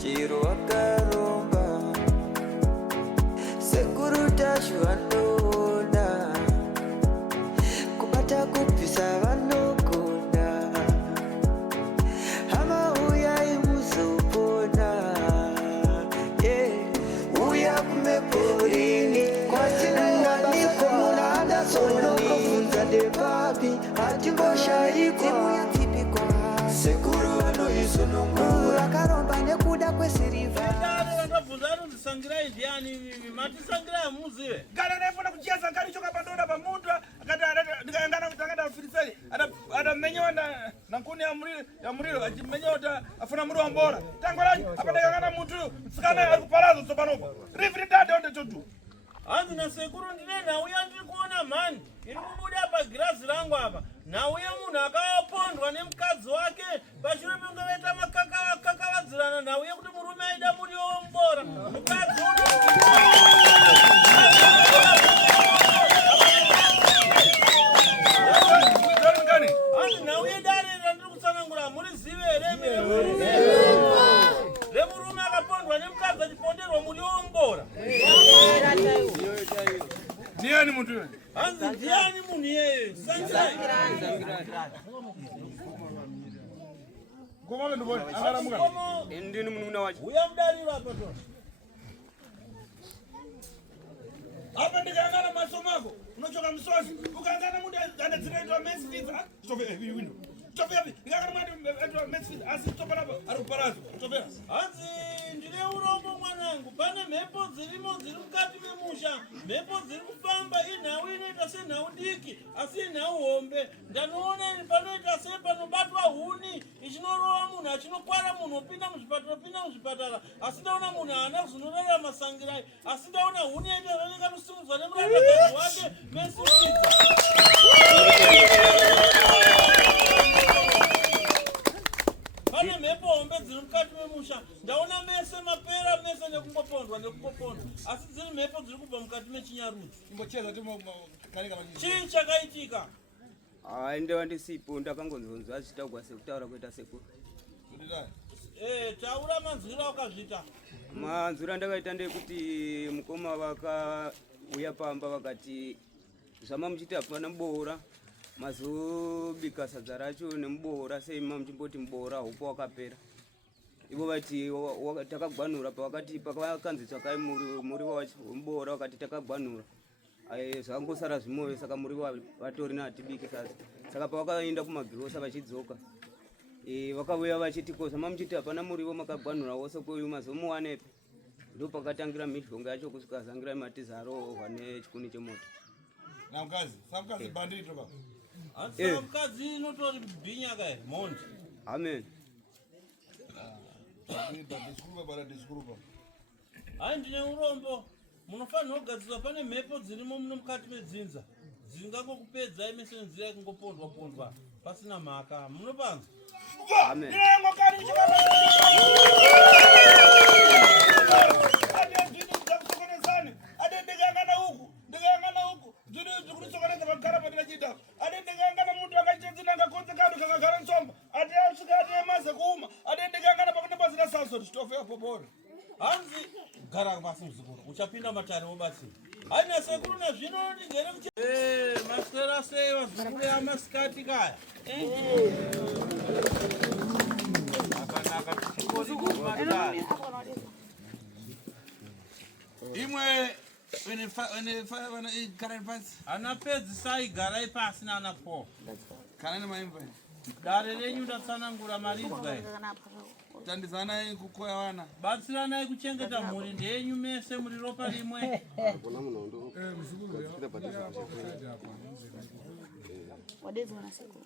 chiro wakaromba sekuru tacho vanona kubata kupisa vanogona hama uyai muzopona uya kumeporini kwatinanganiko munada sonokofunza ndepapi hatimboshaiko sekuru vanoizonongura karomba nekuda kwesirivha sangira ivyani matisangira muziwe kana nafuna kucheza ngari choka pandoda pamuntu akati ndikayangana kutangana filiseli adamenyewa na nkuni ya muriro achimenyewa afuna muri wambora tango lanyi apa ndikayangana muntu msikana ari kuparazo tsopanopo riviri dade onde chotu hanzi na sekuru ndine nauya ndiri kuona mhani iri kubuda pagirazi rangu apa nauya munhu akapondwa nemukadzi wake pashure penge vaita makakavadzirana nauya kuti murume aida muriwo wombora mukadzi hanzi nauye dare randiri kutsanangura muri zive remurume akapondwa nemukadzi achiponderwa muriwo wombora ndiani muntu yeye hanzi ndiani munhu yeye sangirai komalo ndibona angaramuka ndini munhu wacho uya mudariro apa to apa ndikayangana masomo ako unochoka musozi ukangana muntu anadziraitwa mesfitsa stophe window stophe yapi ndikangana muntu mesfitsa asi stopha lapa ari kuparazo stophe hanzi ndine urombo mwanangu pane mhepo dzirimo dziri mukati memusha mhepo dziri kufamba inhau inoita senhau diki asi inhau hombe ndanoona panoita sepanobatwa huni ichinorova munhu achinokwara munhu opinda muzvipatara asi ndaona munhu haana kuzonorarama sangirai asi ndaona huni yaita zvanekanosimudzwa nemurandakadzi wake mesifidza pane mhepo hombe dziri mukati memusha ndaona mese mapera mese nekungopondwa asi dziri mhepo dziri kubva mukati mechinyarudzi imbocheza chii chakaitika ndeva ndisipo ndakangonzonzwa achitaugwa sekutaura kuita sekuru taura manzwiro akazvita manzwiro andakaita ndekuti mukoma vakauya pamba vakati zvama muchiti hapana muboora mazobika sadza racho nemuboora sei mamuchimboti muboora hupo wakapera ivo vati takagwanura pavakati pakakanzi tsvakai muriwo wacho muboora vakati takagwanura zvakangosara zvimove saka muriwo vatori nahatibiki saka pavakaenda kumagirosa vachidzoka vakauya vachiti ko zvama muchiti hapana muriwo makagwanura wose koyu mazomuwanepi ndo pakatangira mishonga yacho kusvika zangira matizarohwa nechikuni chemota namkazi samkazi bandiri toba mukadzi inotori bhinya kai mondi amen hai ndine urombo munofanira kugadzirwa pane mhepo dzirimo muno mukati medzinza dzingangokupedzai mese nenzira yakungopondwa pasina mhaka munopanza amen hanzi gara pasi muzukuru uchapinda matare wobatsira haina sekuru nazvino ndigere kuti maswera sei vazukuru yamasikati kaya imwe ana pedzi sai garai pasi nana po kana nemaimva dare renyu ndatsanangura maridzwa tandizanai kukoya vana batsiranai kuchengeta mhuri ndenyu mese muri ropa rimwe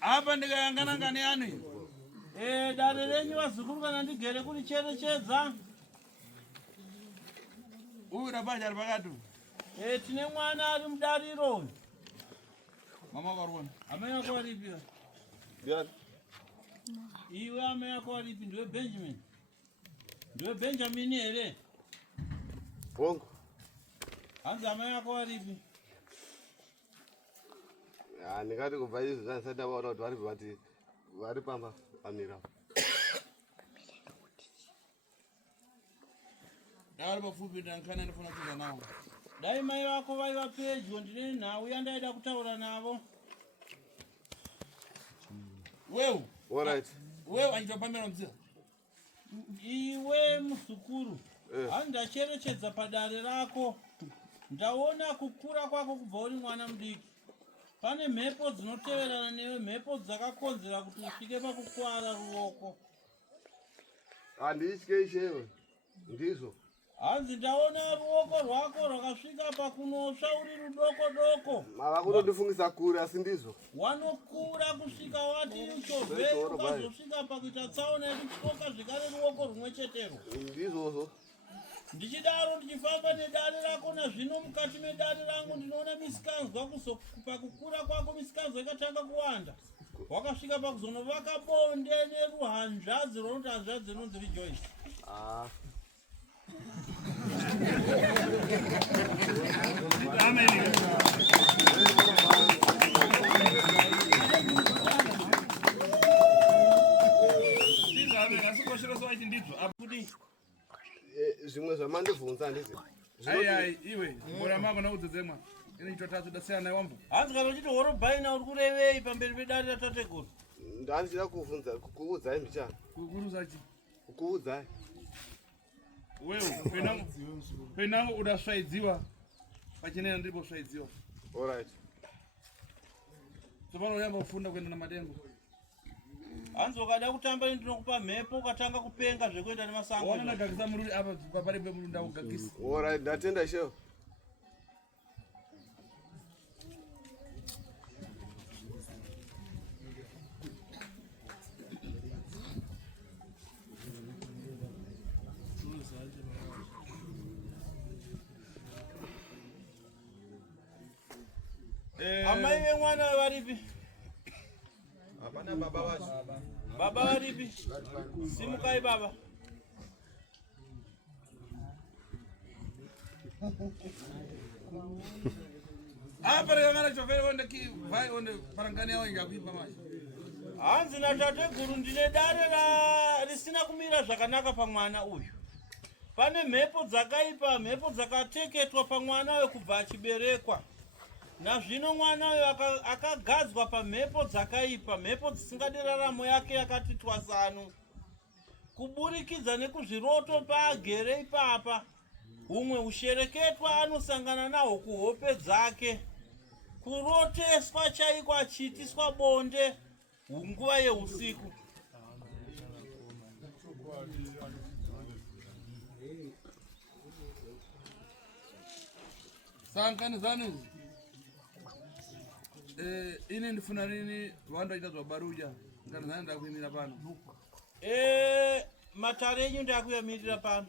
apa ndikayangana ngani yani dare renyu vazukuru kana ndigere kuricherechedza uyu rabaja ari pakati tine mwana ari mudariro mama varona amai yako waripira iwe amai yako waripi ndiwe benjamin ndiwe benjamin here bongo hanzi amai yako waripi ndingati kubva izvi zvandisati ndavaona kuti vari pamba amira ari pafupi ndankana ndifuna kucheza nawo. Dai mai vako vaiva pedyo ndine nhau yandaida kutaura navo. Wewe. All right. Wewe anjitopamela mzee. Iwe muzukuru, handacherechedza padare rako. Ndaona kukura kwako kubva uri mwana mudiki. Pane mhepo dzinoteverana newe, mhepo dzakakonzera kuti usvike pakukwara ruoko. Handitye ishewe. Ndizvo. Hanzi ndaona ruoko rwako rwakasvika pakunosva uri rudoko-doko. Mava kutondifungisa kure asi ndizvo. Wanokura kusvika wati uchovhei ukazosvika pakuita tsaona yekutyoka zvekare ruoko rumwe chetero. Ndizvozvo. Ndichidaro ndichifamba nedare rako nazvino mukati medare rangu ndinoona misikanzwa pakukura kwako misikanzwa ikatanga kuwanda. Wakasvika pakuzonovaka bonde neruhanzvadzi ronoti hanzvadzi rinonzi Rejoice. Zvimwe zvamandibvunza ndizvi. Ai iwe mbora mako naudzedzemwa. Ine chitotatu dasiyana naye wambo. Hanzi kana uchiti horobhaina uri kurevei pamberi pedare ratateguru? Ndandichida kukuudzai mbichana. Kukuudza chi? Kukuudzai. Wewe penango udasvaidziwa. Pachinena ndipo svaidziwa. All right. Tsopano uyamba kufunda kuenda namadengo. Hanzi ukada kutamba ndinokupa mhepo ukatanga kupenga zvekuenda nemasango. Ona ndagagisa mururi apa papari pemururi ndakugagisa. All right, ndatenda ishewe. Amai vemwana varipi? Hapana baba wacho. Baba varipi? Simukai baba. Apa yakangana chofere onde ki vai onde parangani yao ingakuipa maji. Hanzi natateguru ndine dare risina kumira zvakanaka pamwana uyu. Pane mhepo dzakaipa, mhepo dzakateketwa pamwana uyu kubva achiberekwa. Nazvino mwana uyu akagadzwa pamhepo dzakaipa, mhepo dzisingadi raramo yake yakati twasanu. Kuburikidza nekuzviroto paagere ipapa, humwe ushereketwa anosangana nahwo kuhope dzake. Kuroteswa chaiko achiitiswa bonde nguva yeusiku. Sankani zani. Ini ndifuna nini vantu vaitadzwa baruja. Ngani zani ndakuimira pano. Matare enyu ndakuyamirira pano.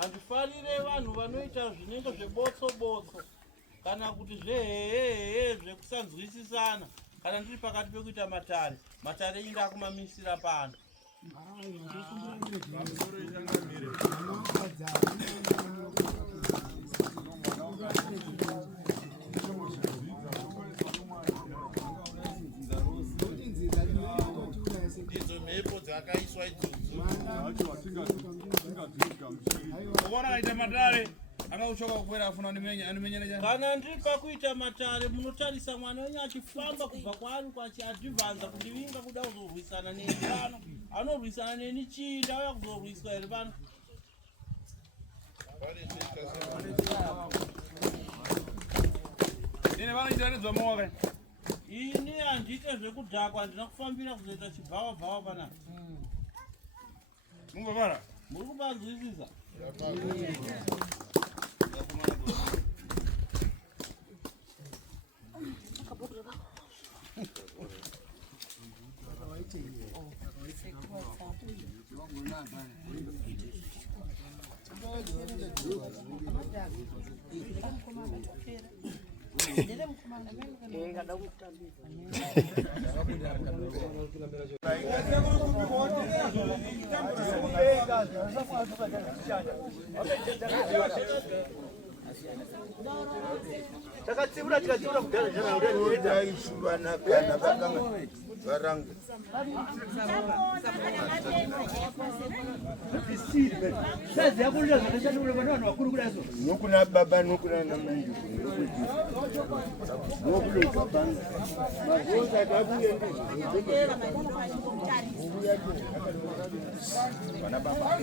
Handifarire vanhu vanoita zvinenge zvebotso-botso kana kuti zvehehehe zvekusanzwisisana kana ndiri pakati pekuita matare. Matare enyu ndakumamisira pano. Idzo mhepo dzakaiswa idzodzo. Ukaona aita matare akauchoka kukwera afuna animenya njani. Kana ndiri pakuita matare munotarisa mwana wenyu achifamba kubva kwaari kwachiadhivhanza kundivinga kuda kuzorwisana neni pano. Anorwisana neni chii ndauya kuzorwiswa here pano. Ine vanoita nedzvamoka. Ini handiite zvekudhakwa, handina kufambira kuzoita chibhava-bhava panapa. Mungopara? Muri kupanzwisisa? Takatsibura kugara jana urenda ishubana kana vakanga varangu. siri basi. Sasa yako ndio tunataka ule bwana wakuru kule hizo. Nokuna baba nokuna na mimi. Nokule kapanga. Mazoza tabuye ndio. Bana baba.